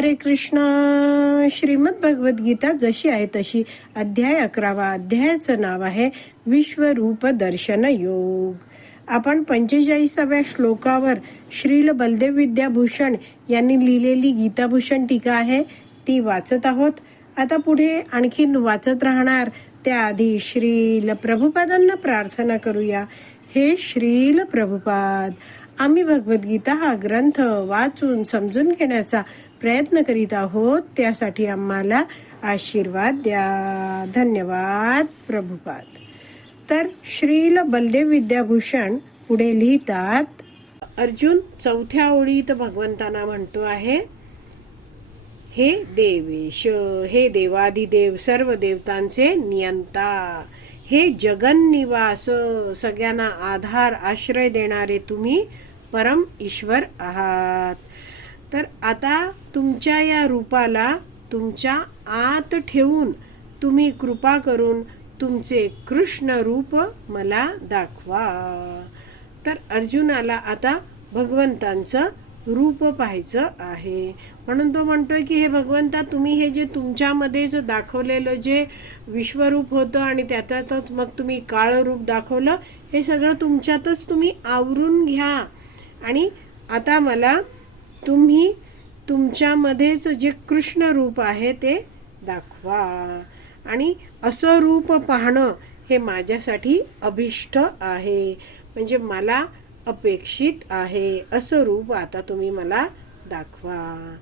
हरे कृष्ण. श्रीमद भगवत गीता जशी आहे तशी. अध्याय अकरावा. अध्यायाचं नाव आहे विश्वरूप दर्शन योग. आपण पंचेचाळीसाव्या श्लोकावर श्रील बलदेव विद्याभूषण यांनी लिहिलेली गीताभूषण टीका आहे. ती वाचत आहोत. आता पुढे आणखीन वाचत राहणार. त्याआधी श्रील प्रभुपादांना प्रार्थना करूया. हे श्रील प्रभुपाद आम्ही भगवद्गीता हा ग्रंथ वाचून समजून घेण्याचा प्रयत्न करीत आहोत. त्यासाठी आम्हाला आशीर्वाद द्या. धन्यवाद प्रभुपाद. तर श्रील बलदेव विद्याभूषण पुढे लिहितात अर्जुन चौथ्या ओळीत भगवंतांना म्हणतो आहे हे देवेश हे देवादिदेव सर्व देवतांचे नियंता हे जगन्निवास सगळ्यांना आधार आश्रय देणारे तुम्ही परम ईश्वर आहात. तर आता तुमच्या या रूपाला तुमच्या आत ठेवून तुम्ही कृपा करून तुमचे कृष्ण रूप मला दाखवा. तर अर्जुनाला आता भगवंतांचं रूप पाहायचं आहे. म्हणून तो म्हणतोय की हे भगवंता तुम्ही हे जे तुमच्यामध्येच दाखवलेलं जे विश्वरूप होतं आणि त्याच्यातच मग तुम्ही काळ रूप दाखवलं हे सगळं तुमच्यातच तुम्ही आवरून घ्या. आणि आता मला तुम्ही तुमच्यामध्येच जे कृष्ण रूप आहे ते दाखवा. आणि असं रूप पाहणं हे माझ्यासाठी अभिष्ट आहे. म्हणजे मला अपेक्षित आहे. असं रूप आता तुम्ही मला दाखवा.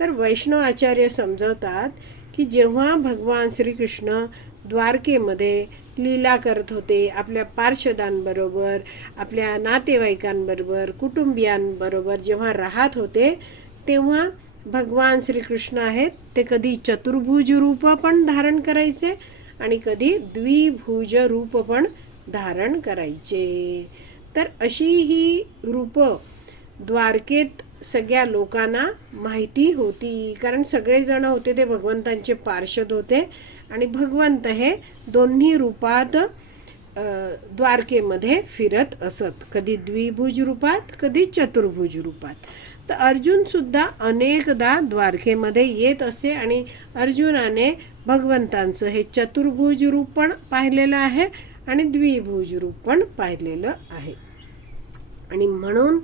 तर वैष्णव आचार्य समजवतात की जेव्हा भगवान श्रीकृष्ण द्वारकेमध्ये लीला करत होते आपल्या पार्षदांबरोबर आपल्या नातेवाईकांबरोबर कुटुंबियांबरोबर जेव्हा राहत होते तेव्हा भगवान श्रीकृष्ण आहेत ते कधी चतुर्भुज रूप पण धारण करायचे आणि कधी द्विभुज रूप पण धारण करायचे. तर अशी ही रूपं द्वारकेत सगळ्या लोकांना माहिती होती. कारण सगळेजण होते ते भगवंतांचे पार्षद होते. आणि भगवंत हे दोन्ही रूपात द्वारकेमध्ये फिरत असत. कधी द्विभुज रूपात कधी चतुर्भुज रूपात. तर अर्जुनसुद्धा अनेकदा द्वारकेमध्ये येत असे आणि अर्जुनाने भगवंतांचं हे चतुर्भुज रूप पण पाहिलेलं आहे आणि द्विभुज रूप पण पाहिलेलं आहे. आणि म्हणून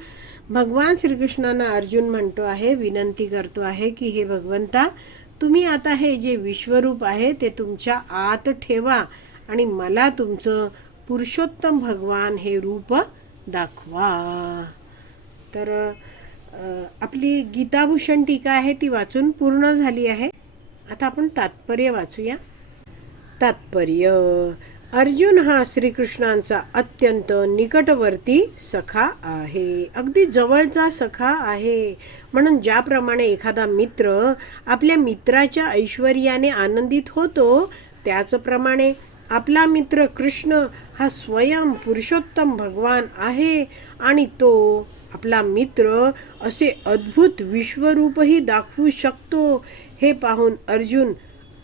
भगवान श्रीकृष्णांना अर्जुन म्हणतो आहे विनंती करतो आहे की हे भगवंता तुम्ही आता हे जे विश्वरूप आहे ते तुमच्या आत ठेवा आणि मला तुमचं पुरुषोत्तम भगवान हे रूप दाखवा. तर आपली गीताभूषण टीका आहे ती वाचून पूर्ण झाली आहे. आता आपण तात्पर्य वाचूया. तात्पर्य अर्जुन हा श्रीकृष्णांचा अत्यंत निकटवर्ती सखा आहे. अगदी जवळचा सखा आहे. म्हणून ज्याप्रमाणे एखादा मित्र आपल्या मित्राच्या ऐश्वर्याने आनंदित होतो त्याचप्रमाणे आपला मित्र कृष्ण हा स्वयं पुरुषोत्तम भगवान आहे आणि तो आपला मित्र असे अद्भुत विश्वरूपही दाखवू शकतो हे पाहून अर्जुन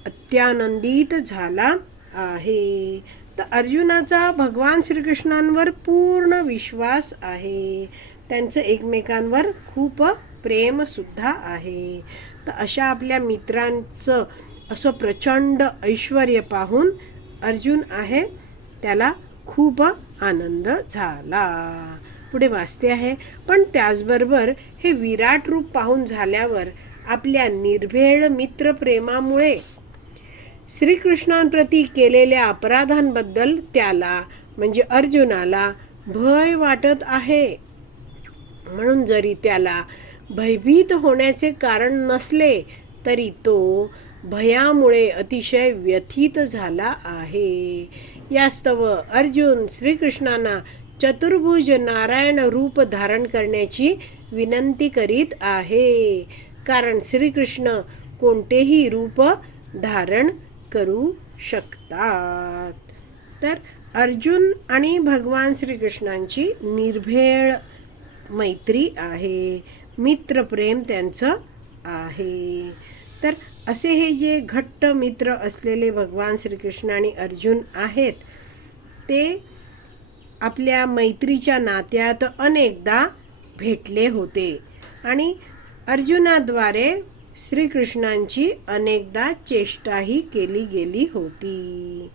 अत्यानंदित झाला आहे. तर अर्जुनाचा भगवान श्रीकृष्णांवर पूर्ण विश्वास आहे. त्यांचं एकमेकांवर खूप प्रेमसुद्धा आहे. तर अशा आपल्या मित्रांचं असं प्रचंड ऐश्वर पाहून अर्जुन आहे त्याला खूप आनंद झाला. पुढे वाचते आहे पण त्याचबरोबर हे विराट रूप पाहून झाल्यावर आपल्या निर्भेळ मित्रप्रेमामुळे श्रीकृष्णांप्रती केलेल्या अपराधांबद्दल त्याला म्हणजे अर्जुनाला भय वाटत आहे. म्हणून जरी त्याला भयभीत होण्याचे कारण नसले तरी तो भयामुळे अतिशय व्यथित झाला आहे. यास्तव अर्जुन श्रीकृष्णांना चतुर्भुज नारायण रूप धारण करण्याची विनंती करीत आहे. कारण श्रीकृष्ण कोणतेही रूप धारण करू शकतात. तर अर्जुन आणि भगवान श्रीकृष्णांची निर्भेळ मैत्री आहे. मित्रप्रेम त्यांचं आहे. तर असे हे जे घट्ट मित्र असलेले भगवान श्रीकृष्ण आणि अर्जुन आहेत ते आपल्या मैत्रीच्या नात्यात अनेकदा भेटले होते. आणि अर्जुनाद्वारे श्रीकृष्णांची अनेकदा चेष्टाही केली गेली होती.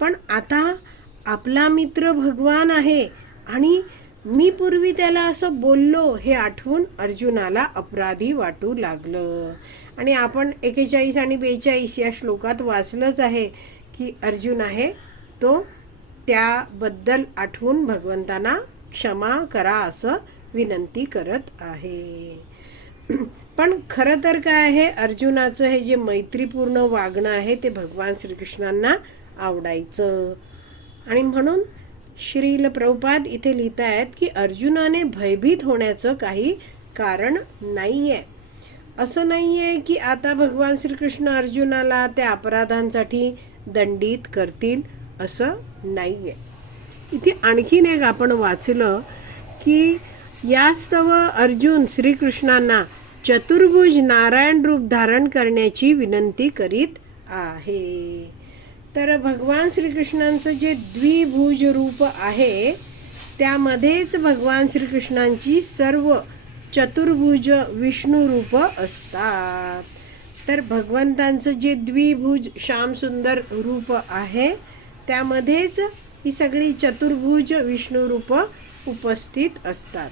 पण आता आपला मित्र भगवान आहे आणि मी पूर्वी त्याला असं बोललो हे आठवून अर्जुनाला अपराधी वाटू लागलं. आणि आपण एकेचाळीस आणि बेचाळीस या श्लोकात वाचलंच आहे की अर्जुन आहे तो त्याबद्दल आठवून भगवंतांना क्षमा करा असं विनंती करत आहे. पण खरं तर काय आहे अर्जुनाचं हे जे मैत्रीपूर्ण वागणं आहे ते भगवान श्रीकृष्णांना आवडायचं. आणि म्हणून श्रील प्रभुपाद इथे लिहित आहेत की अर्जुनाने भयभीत होण्याचं काही कारण नाही आहे असं नाही आहे की आता भगवान श्रीकृष्ण अर्जुनाला त्या अपराधांसाठी दंडित करतील असं नाही आहे इथे आणखीन एक आपण वाचलं की यास्तव अर्जुन श्रीकृष्णांना चतुर्भुज नारायण रूप धारण करण्याची विनंती करीत आहे. तर भगवान श्रीकृष्णांचं जे द्विभुज रूप आहे त्यामध्येच भगवान श्रीकृष्णांची सर्व चतुर्भुज विष्णू रूप असतात. तर भगवंतांचं जे द्विभुज श्यामसुंदर रूप आहे त्यामध्येच ही सगळी चतुर्भुज विष्णू रूप उपस्थित असतात.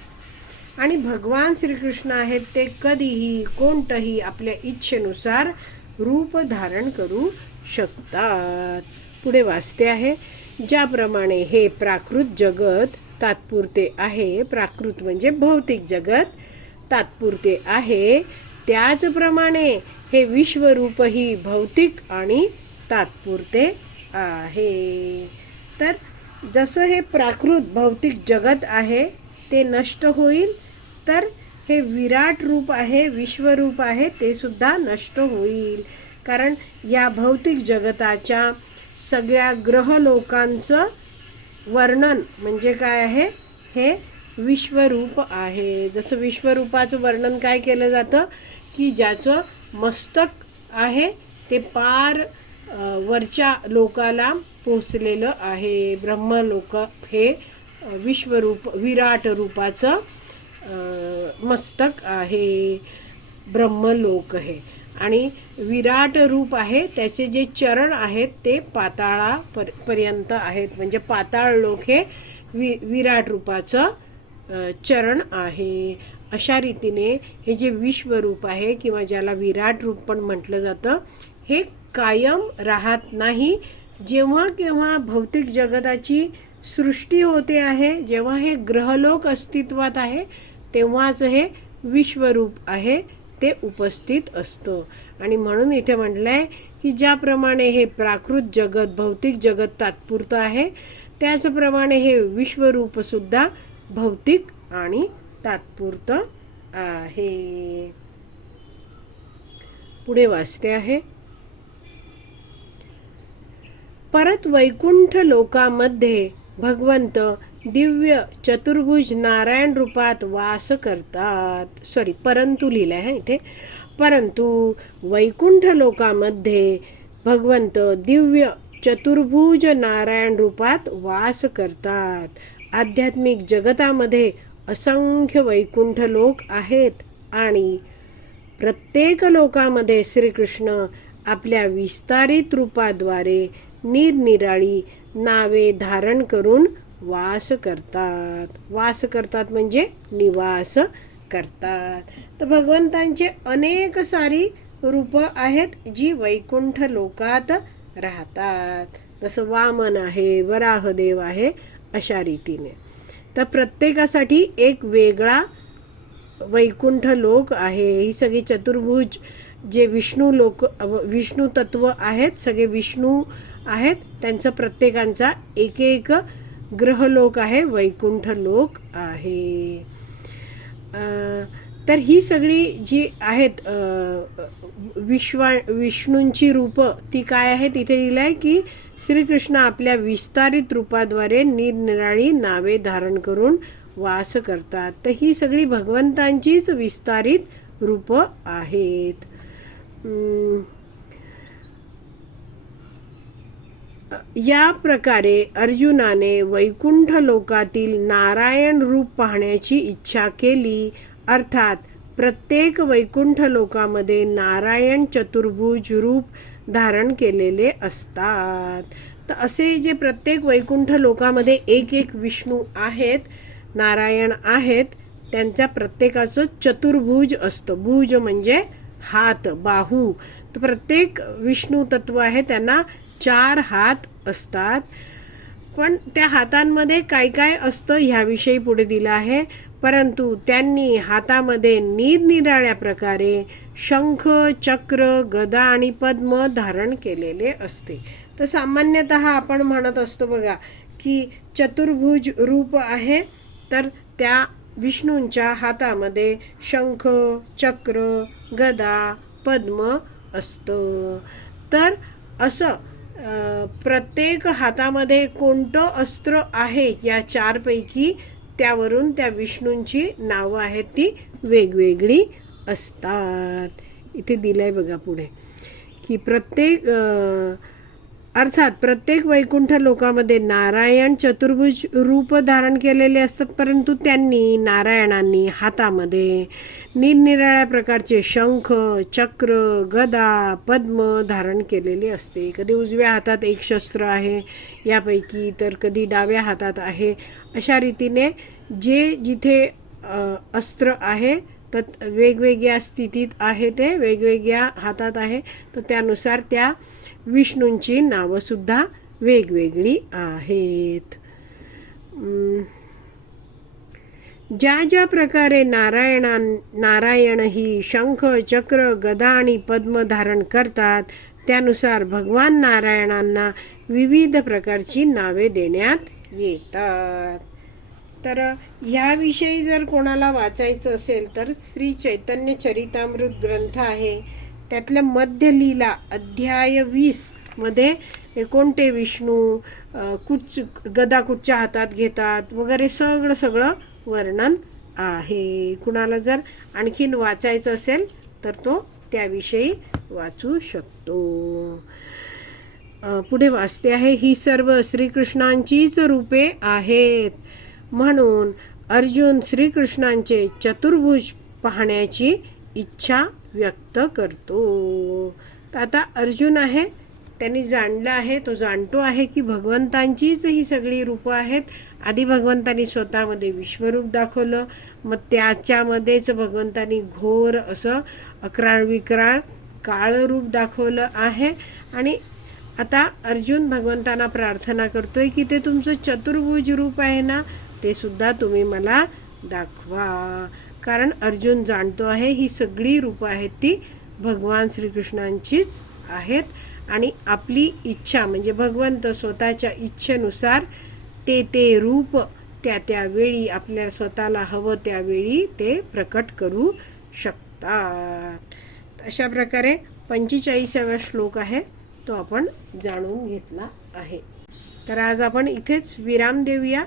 आणि भगवान श्रीकृष्ण आहेत ते कधीही कोणतंही आपल्या इच्छेनुसार रूप धारण करू शकतात. पुढे वाचते आहे ज्याप्रमाणे हे प्राकृत जगत तात्पुरते आहे प्राकृत म्हणजे भौतिक जगत तात्पुरते आहे त्याचप्रमाणे हे विश्वरूपही भौतिक आणि तात्पुरते आहे. तर जसं हे प्राकृत भौतिक जगत आहे ते नष्ट होईल तर हे विराट रूप आहे विश्वरूप आहे ते सुद्धा नष्ट होईल. कारण या भौतिक जगताच्या सगळ्या ग्रहलोकांचं वर्णन म्हणजे काय आहे? हे विश्वरूप आहे. जसं विश्वरूपाचं वर्णन काय केलं जातं? की ज्याचं मस्तक आहे ते पार वरच्या लोकाला पोचलेलं आहे. ब्रह्मलोक हे विश्वरूप विराट रूपाचं मस्तक आहे. ब्रह्मलोक हे आणि विराट रूप आहे. त्याचे जे चरण आहेत ते पाताळा पर पर्यंत आहेत. म्हणजे पाताळ लोक हे वि विराट रूपाचं चरण आहे. अशा रीतीने हे जे विश्वरूप आहे किंवा ज्याला विराट रूप पण म्हटलं जातं हे कायम राहत नाही. जेव्हा केव्हा भौतिक जगताची सृष्टी होते आहे जेव्हा हे ग्रहलोक अस्तित्वात आहे तेव्हाच हे विश्वरूप आहे ते उपस्थित असतं. आणि म्हणून इथे म्हटलं आहे की ज्याप्रमाणे हे प्राकृत जगत भौतिक जगत तात्पुरतं आहे त्याचप्रमाणे हे विश्वरूपसुद्धा भौतिक आणि तात्पुरतं आहे. पुढे वाचते आहे. परत वैकुंठ लोकामध्ये भगवंत दिव्य चतुर्भुज नारायण रूपात वास करतात. सॉरी परंतु लिहिलं आहे इथे. परंतु वैकुंठ लोकामध्ये भगवंत दिव्य चतुर्भुज नारायण रूपात वास करतात. आध्यात्मिक जगतामध्ये असंख्य वैकुंठ लोक आहेत आणि प्रत्येक लोकामध्ये श्रीकृष्ण आपल्या विस्तारित रूपाद्वारे निरनिराळी नावे धारण करून वास करतात. वास करतात म्हणजे निवास करतात. तर भगवंतांचे अनेक सारी रूपं आहेत जी वैकुंठ लोकात राहतात. जसं वामन आहे वराहदेव आहे अशा रीतीने. तर प्रत्येकासाठी एक वेगळा वैकुंठ लोक आहे. ही सगळी चतुर्भुज जे विष्णू लोक विष्णू तत्व आहेत सगळे विष्णू आहेत त्यांचं प्रत्येकांचा एक एक ग्रहलोक आहे वैकुंठ लोक आहे. तर ही सगळी जी आहेत विश्वा विष्णूंची रूपं ती काय आहे तिथे लिहिलं आहे की श्रीकृष्ण आपल्या विस्तारित रूपाद्वारे निरनिराळी नावे धारण करून वास करतात. तर ही सगळी भगवंतांचीच विस्तारित रूपं आहेत. या प्रकारे अर्जुनाने वैकुंठ लोकातील नारायण रूप पाहण्याची इच्छा केली. अर्थात प्रत्येक वैकुंठ लोकामध्ये नारायण चतुर्भुज रूप धारण केलेले असतात. तर असे जे प्रत्येक वैकुंठ लोकामध्ये एक एक विष्णू आहेत नारायण आहेत त्यांच्या प्रत्येकाचं चतुर्भुज असतं. भुज म्हणजे हात बाहू. तर प्रत्येक विष्णू तत्व आहे त्यांना चार हात असतात. पण त्या हातांमध्ये काय काय असतं ह्याविषयी पुढे दिलं आहे. परंतु त्यांनी हातामध्ये निरनिराळ्या प्रकारे शंख चक्र गदा आणि पद्म धारण केलेले असते. तर सामान्यतः आपण म्हणत असतो बघा की चतुर्भुज रूप आहे. तर त्या विष्णूंच्या हातामध्ये शंख चक्र गदा पद्म असतं. तर असं प्रत्येक हातामध्ये कोणतं अस्त्र आहे या चारपैकी त्यावरून त्या विष्णूंची नावं आहेत ती वेगवेगळी असतात. इथे दिलं आहे बघा पुढे की प्रत्येक अर्थात प्रत्येक वैकुंठ लोकामध्ये नारायण चतुर्भुज रूप धारण केलेले असतात परंतु त्यांनी नारायणांनी हातामध्ये निरनिराळ्या प्रकारचे शंख चक्र गदा पद्म धारण केलेले असते. कधी उजव्या हातात एक शस्त्र आहे यापैकी तर कधी डाव्या हातात आहे. अशा रीतीने जे जिथे अस्त्र आहे तर वेगवेगळ्या स्थितीत आहे ते वेगवेगळ्या हातात आहे. तर त्यानुसार त्या विष्णूंची नावंसुद्धा वेगवेगळी आहेत. ज्या ज्या प्रकारे नारायणा नारायण ही शंख चक्र गदा आणि पद्म धारण करतात त्यानुसार भगवान नारायणांना विविध प्रकारची नावे देण्यात येतात. तर ह्याविषयी जर कोणाला वाचायचं असेल तर श्री चैतन्य चरितामृत ग्रंथ आहे. त्यातल्या मध्यलीला अध्याय वीसमध्ये कोणते विष्णू कुच गदा कुठच्या हातात घेतात वगैरे सगळं सगळं वर्णन आहे. कुणाला जर आणखीन वाचायचं असेल तर तो त्याविषयी वाचू शकतो. पुढे वाचते आहे ही सर्व श्रीकृष्णांचीच रूपे आहेत. म्हणून अर्जुन श्रीकृष्णांचे चतुर्भुज पाहण्याची इच्छा व्यक्त करतो. तर आता अर्जुन आहे त्यांनी जाणलं आहे तो जाणतो आहे की भगवंतांचीच ही सगळी रूपं आहेत. आधी भगवंतांनी स्वतःमध्ये विश्वरूप दाखवलं मग त्याच्यामध्येच भगवंतांनी घोर असं अकराळ विक्राळ काळ रूप दाखवलं आहे. आणि आता अर्जुन भगवंतांना प्रार्थना करतोय की ते तुमचं चतुर्भुज रूप आहे ना ते सुद्धा तुम्ही मला दाखवा. कारण अर्जुन जाणतो आहे ही सगळी रूपं आहेत ती भगवान श्रीकृष्णांचीच आहेत. आणि आपली इच्छा म्हणजे भगवंत स्वतःच्या इच्छेनुसार ते ते रूप त्या त्यावेळी आपल्या स्वतःला हवं त्यावेळी ते प्रकट करू शकतात. अशा प्रकारे पंचेचाळीसाव्या श्लोक आहे तो आपण जाणून घेतला आहे. तर आज आपण इथेच विराम देऊया.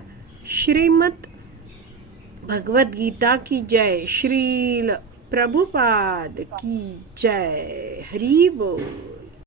श्रीमत भगवद्गीता की जय श्रील प्रभुपाद की जय। हरी बोल।